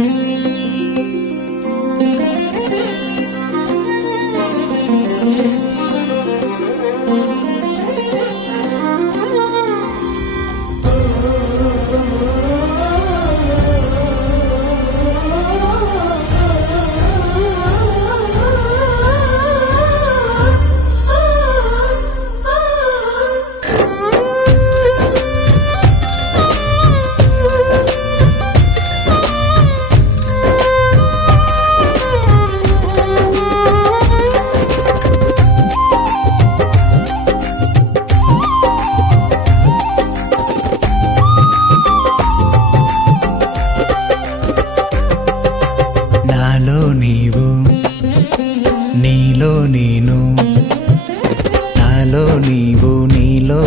Mm-hmm.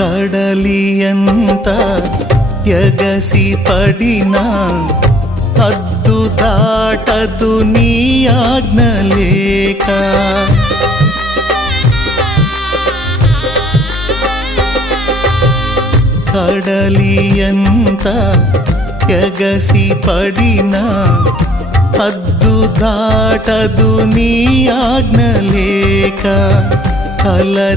కడలి ఎంత ఎగసి పడినా అద్దు దాటదు నీ ఆజ్ఞలేక కడలి ఎంత ఎగసి పడినా అద్దు దాటదు నీ ఆజ్ఞలేక కలతలన్నీ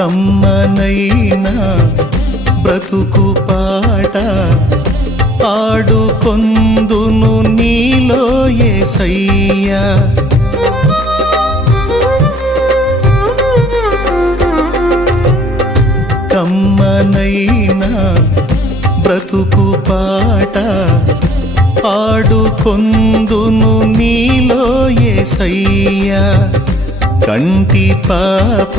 తమ్మనైనా బ్రతుకు పాట ఆడుకొందును నీలో ఏసయ్యా కమ్మనైనా బ్రతుకు పాట ఆడుకొందును నీలో ఏసయ్యా కంటి పాప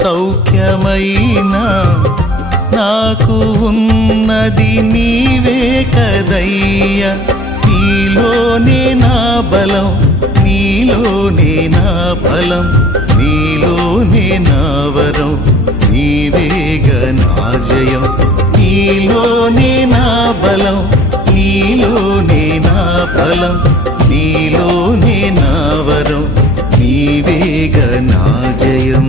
సౌఖ్యమైనా నాకు ఉన్నది నీవే కదయ్య నీలోనే నా బలం నీలోనే నా బలం నీలోనే నా వరం నా జయం నీలోనే నా బలం నీలోనే నా బలం నీలోనే నా వరం నా జయం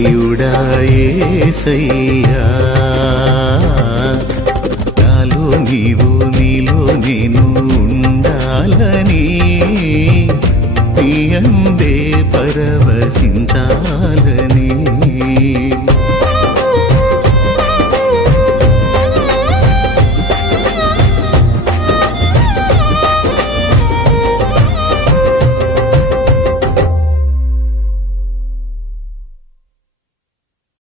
ప్రియుడాయేసయ్యా నాలో నీవు నీలో నేను ఉండాలని నీ అందే పరవశించాలని